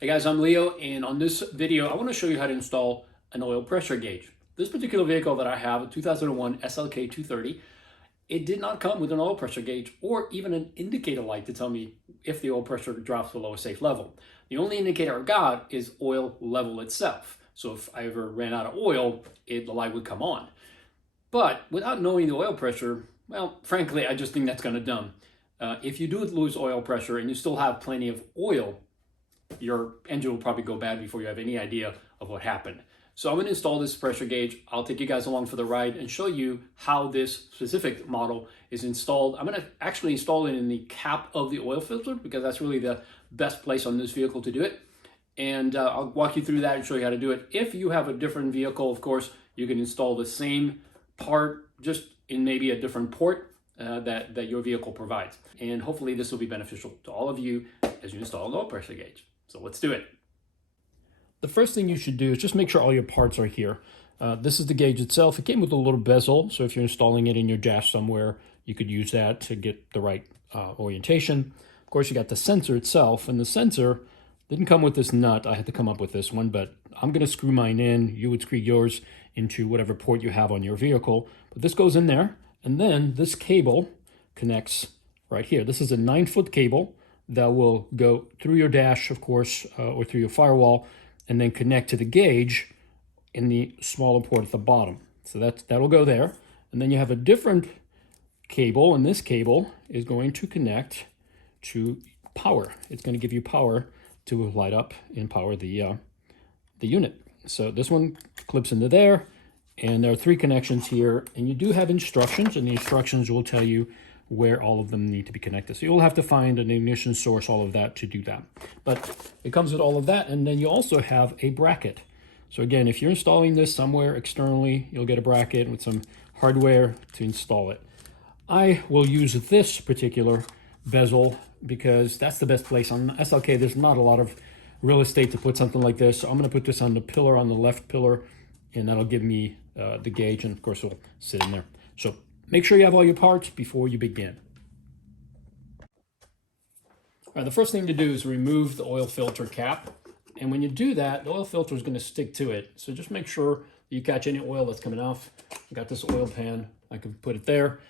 Hey guys, I'm Leo, and on this video, I want to show you how to install an oil pressure gauge. This particular vehicle that I have, a 2001 SLK230, it did not come with an oil pressure gauge or even an indicator light to tell me if the oil pressure drops below a safe level. The only indicator I got is oil level itself. So if I ever ran out of oil, the light would come on. But without knowing the oil pressure, well, frankly, I just think that's kind of dumb. If you do lose oil pressure and you still have plenty of oil, your engine will probably go bad before you have any idea of what happened. So I'm going to install this pressure gauge. I'll take you guys along for the ride and show you how this specific model is installed. I'm going to actually install it in the cap of the oil filter because that's really the best place on this vehicle to do it. And I'll walk you through that and show you how to do it. If you have a different vehicle, of course, you can install the same part just in maybe a different port that your vehicle provides. And hopefully this will be beneficial to all of you as you install an oil pressure gauge. So let's do it. The first thing you should do is just make sure all your parts are here. This is the gauge itself. It came with a little bezel, so if you're installing it in your dash somewhere, you could use that to get the right orientation. Of course, you got the sensor itself, and the sensor didn't come with this nut. I had to come up with this one, but I'm going to screw mine in. You would screw yours into whatever port you have on your vehicle. But this goes in there, and then this cable connects right here. This is a 9-foot cable that will go through your dash, of course, or through your firewall, and then connect to the gauge in the smaller port at the bottom. So that'll go there. And then you have a different cable, and this cable is going to connect to power. It's going to give you power to light up and power the unit. So this one clips into there, and there are 3 connections here, and you do have instructions, and the instructions will tell you where all of them need to be connected. So you'll have to find an ignition source, all of that to do that. But it comes with all of that, and then you also have a bracket. So again, if you're installing this somewhere externally, you'll get a bracket with some hardware to install it. I will use this particular bezel because that's the best place. On SLK, there's not a lot of real estate to put something like this. So I'm gonna put this on the pillar, on the left pillar, and that'll give me the gauge, and of course it'll sit in there. So make sure you have all your parts before you begin. All right, the first thing to do is remove the oil filter cap. And when you do that, the oil filter is going to stick to it. So just make sure you catch any oil that's coming off. I got this oil pan. I can put it there.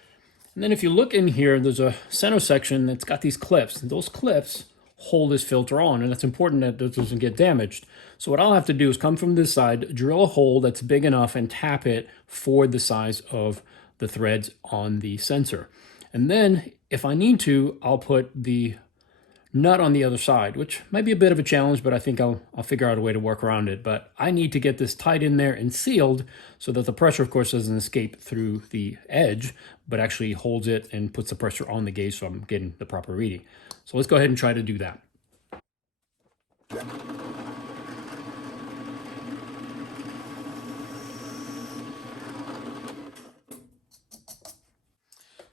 And then if you look in here, there's a center section that's got these clips. And those clips hold this filter on, and it's important that this doesn't get damaged. So what I'll have to do is come from this side, drill a hole that's big enough, and tap it for the size of the threads on the sensor. And then if I need to, I'll put the nut on the other side, which might be a bit of a challenge, but I think I'll figure out a way to work around it. But I need to get this tied in there and sealed so that the pressure, of course, doesn't escape through the edge, but actually holds it and puts the pressure on the gauge so I'm getting the proper reading. So let's go ahead and try to do that.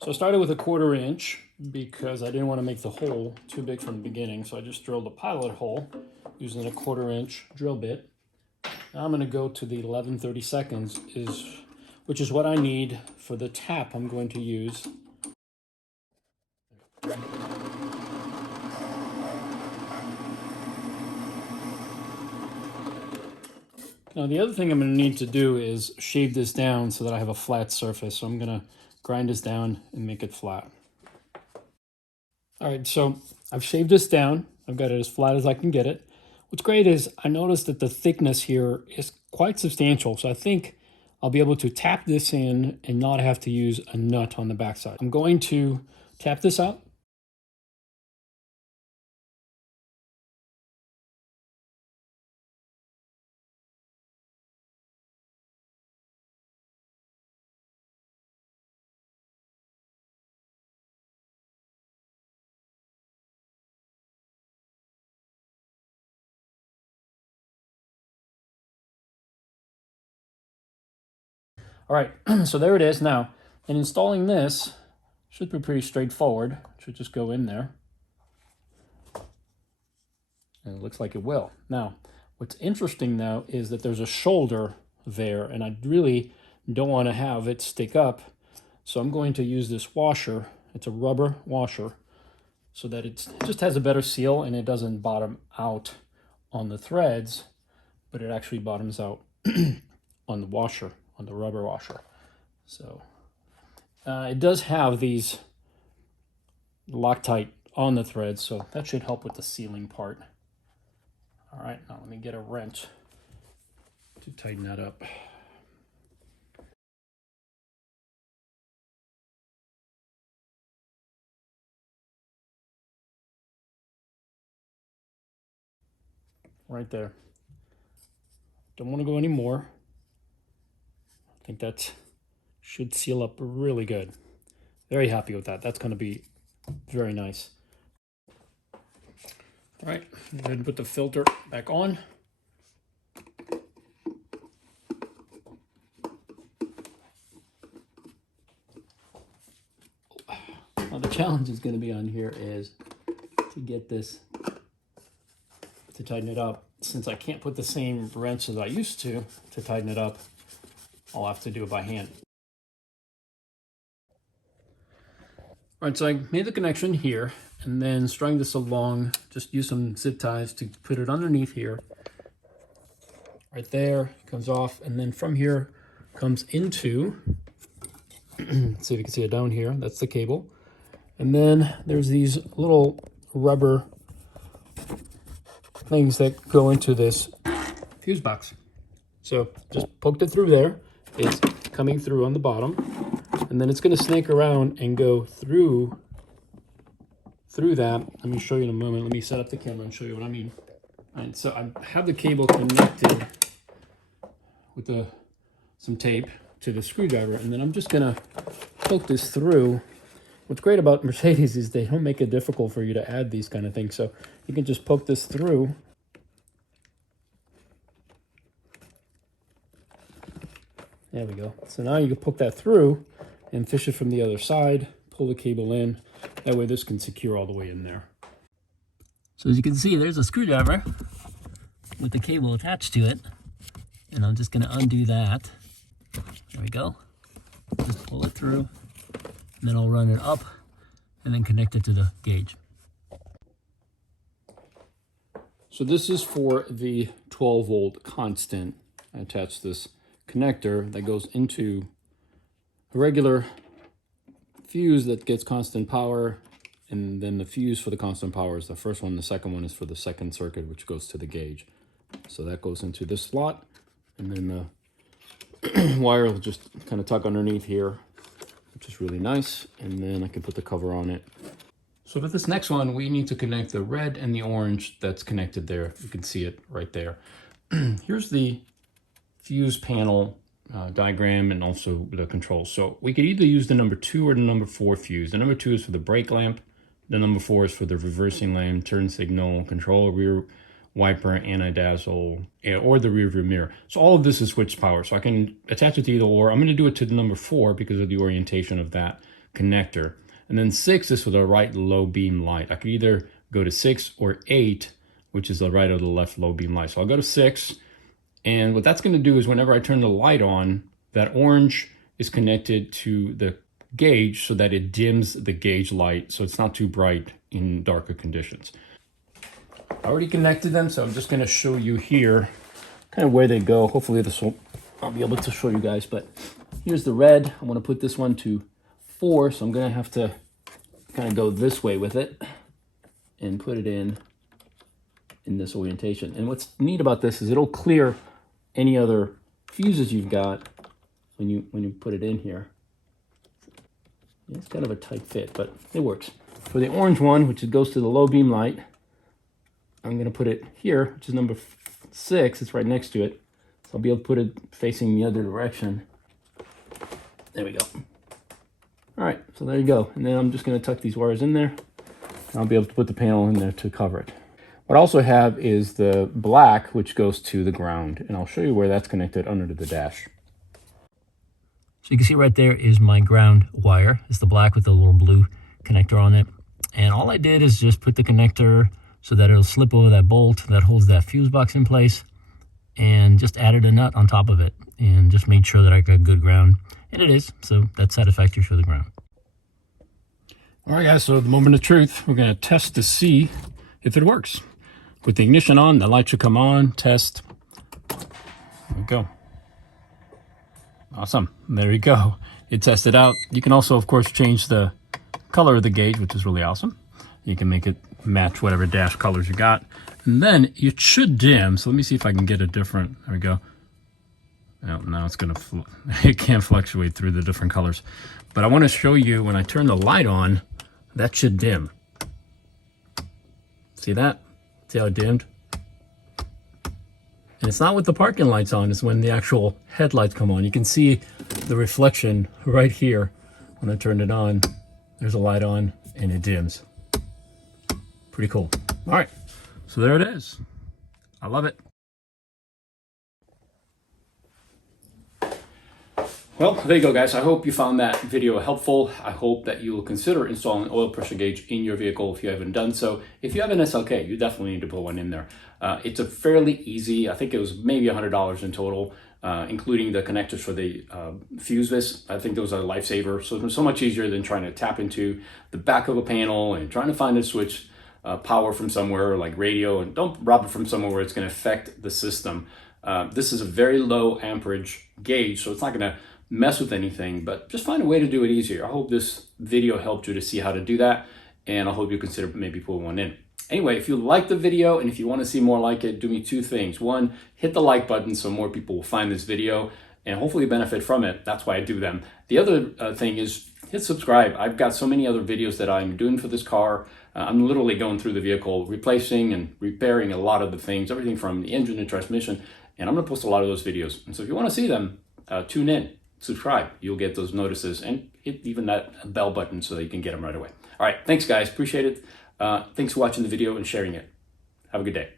So I started with a 1/4 inch because I didn't want to make the hole too big from the beginning. So I just drilled a pilot hole using a 1/4 inch drill bit. Now I'm going to go to the 11/32, which is what I need for the tap I'm going to use. Now the other thing I'm going to need to do is shave this down so that I have a flat surface. So I'm going to grind this down and make it flat. All right, so I've shaved this down. I've got it as flat as I can get it. What's great is I noticed that the thickness here is quite substantial. So I think I'll be able to tap this in and not have to use a nut on the backside. I'm going to tap this out. All right, so there it is now. And installing this should be pretty straightforward. It should just go in there. And it looks like it will. Now, what's interesting though is that there's a shoulder there, and I really don't want to have it stick up. So I'm going to use this washer. It's a rubber washer so that it just has a better seal and it doesn't bottom out on the threads, but it actually bottoms out on the washer, on the rubber washer. So it does have these Loctite on the threads, so that should help with the sealing part. All right, now let me get a wrench to tighten that up. Right there. Don't want to go any more. I think that should seal up really good. Very happy with that. That's going to be very nice. All right, go ahead and put the filter back on. Now the challenge is going to be on here is to get this to tighten it up. Since I can't put the same wrench as I used to tighten it up, I'll have to do it by hand. All right, so I made the connection here and then strung this along. Just use some zip ties to put it underneath here. Right there, comes off, and then from here comes into, let's see if you can see it down here, that's the cable. And then there's these little rubber things that go into this fuse box. So just poked it through there. It's coming through on the bottom, and then it's going to snake around and go through that. Let me show you in a moment. Let me set up the camera and show you what I mean. All right, so I have the cable connected with some tape to the screwdriver, and then I'm just going to poke this through. What's great about Mercedes is they don't make it difficult for you to add these kind of things. So you can just poke this through. There we go. So now you can poke that through and fish it from the other side, pull the cable in. That way this can secure all the way in there. So as you can see, there's a screwdriver with the cable attached to it. And I'm just going to undo that. There we go. Just pull it through. And then I'll run it up and then connect it to the gauge. So this is for the 12 volt constant. I attach this connector that goes into a regular fuse that gets constant power, and then the fuse for the constant power is the first one. The second one is for the second circuit, which goes to the gauge. So that goes into this slot, and then the wire will just kind of tuck underneath here, which is really nice, and then I can put the cover on it. So for this next one, we need to connect the red and the orange that's connected there. You can see it right there. Here's the fuse panel diagram and also the controls. So we could either use the number 2 or the number 4 fuse. The number 2 is for the brake lamp. The number 4 is for the reversing lamp, turn signal, control, rear wiper, anti-dazzle, or the rear view mirror. So all of this is switch power. So I can attach it to either or. I'm going to do it to the number 4 because of the orientation of that connector. And then 6 is for the right low beam light. I could either go to 6 or 8, which is the right or the left low beam light. So I'll go to 6. And what that's going to do is whenever I turn the light on, that orange is connected to the gauge so that it dims the gauge light so it's not too bright in darker conditions. I already connected them, so I'm just going to show you here kind of where they go. Hopefully I'll be able to show you guys, but here's the red. I want to put this one to 4, so I'm going to have to kind of go this way with it and put it in this orientation. And what's neat about this is it'll clear any other fuses you've got when you put it in here. It's kind of a tight fit, but it works. For the orange one, which goes to the low beam light, I'm going to put it here, which is number 6. It's right next to it. So I'll be able to put it facing the other direction. There we go. All right, so there you go. And then I'm just going to tuck these wires in there. And I'll be able to put the panel in there to cover it. What I also have is the black, which goes to the ground. And I'll show you where that's connected under the dash. So you can see right there is my ground wire. It's the black with the little blue connector on it. And all I did is just put the connector so that it'll slip over that bolt that holds that fuse box in place, and just added a nut on top of it and just made sure that I got good ground. And it is, so that's satisfactory for the ground. All right, guys, so the moment of truth, we're going to test to see if it works. with the ignition on, the light should come on. Test. There we go. Awesome. There we go. It tested out. You can also, of course, change the color of the gauge, which is really awesome. You can make it match whatever dash colors you got. And then it should dim. So let me see if I can get a different, there we go. No, now it's going to, it can't fluctuate through the different colors. But I want to show you when I turn the light on, that should dim. See that? See how it dimmed? And it's not with the parking lights on, it's when the actual headlights come on. You can see the reflection right here. When I turned it on, there's a light on and it dims. Pretty cool. All right, so there it is. I love it. Well, there you go, guys. I hope you found that video helpful. I hope that you will consider installing an oil pressure gauge in your vehicle if you haven't done so. If you have an SLK, you definitely need to put one in there. It's a fairly easy, I think it was maybe $100 in total, including the connectors for the fuse vis. I think those are a lifesaver. So it's so much easier than trying to tap into the back of a panel and trying to find a switch power from somewhere like radio, and don't rob it from somewhere where it's going to affect the system. This is a very low amperage gauge, so it's not going to mess with anything, but just find a way to do it easier. I hope this video helped you to see how to do that, and I hope you consider maybe putting one in. Anyway, if you like the video and if you want to see more like it, do me two things. One, hit the like button so more people will find this video and hopefully benefit from it. That's why I do them. The other thing is hit subscribe. I've got so many other videos that I'm doing for this car. I'm literally going through the vehicle, replacing and repairing a lot of the things, everything from the engine and transmission, and I'm going to post a lot of those videos. And so if you want to see them, tune in. Subscribe, you'll get those notices, and hit even that bell button so that you can get them right away. All right, thanks guys, appreciate it. Thanks for watching the video and sharing it. Have a good day.